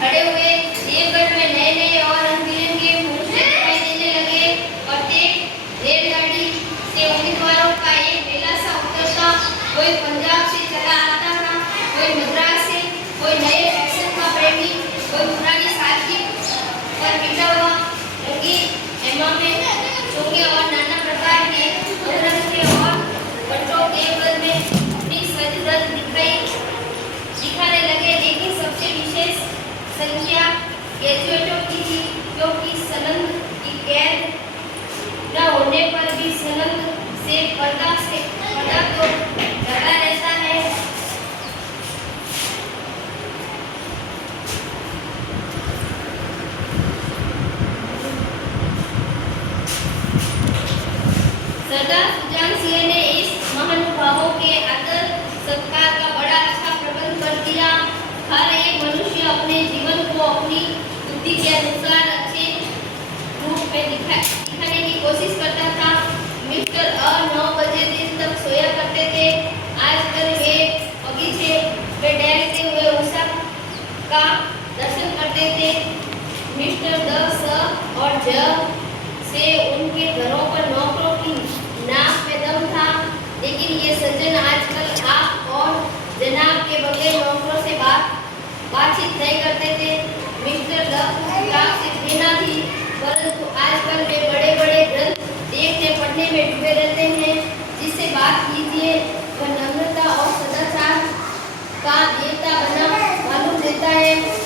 खड़े हुए देवगढ़ में नए नए और रंग-बिरंगे मनुष्य दिखाई देने लगे। प्रत्येक रेलगाड़ी से उम्मीदवारों का एक मेला सा उतरता। कोई पंजाब से चला आता था, कोई मद्रास से, कोई नए फैशन का प्रेमी, कोई पुरानी सादगी पर बिता हुआ। रंगीन एमा में चोंगे और नाना प्रकार के रंग और बच्चों देवगढ़ में अपनी सज-धज दिखाने लगे। लेकिन सबसे विशेष संख्या ग्रेजुएटों की थी, क्योंकि सलंग की कैद न होने पर भी सलंग से पर्दा तो लगा रहता है। सरदार सुजान सिंह ने इस महानुभावों के आदर सत्कार का बड़ा अच्छा प्रबंध कर दिया। हर एक मनुष्य अपने जीवन को अपनी बुद्धि के अनुसार अच्छे रूप में दिखाने की कोशिश करता था। मिस्टर 9 बजे दिन तक सोया करते थे। आजकल वे बगीचे में टहलते हुए उषा का दर्शन करते थे। मिस्टर 10 और ज से उनके घरों पर नौकरों की नाक में दम था। लेकिन ये सज्जन आजकल आप और जनाब के बगैर नौकरों से बातचीत नहीं करते थे। मिस्टर 10 किताब से घृणा थी, परंतु आजकल वे बड़े बड़े ग्रंथ देखने पढ़ने में डूबे रहते हैं। जिससे बात कीजिए वह नम्रता और सदाचार का देवता बना मालूम देता है।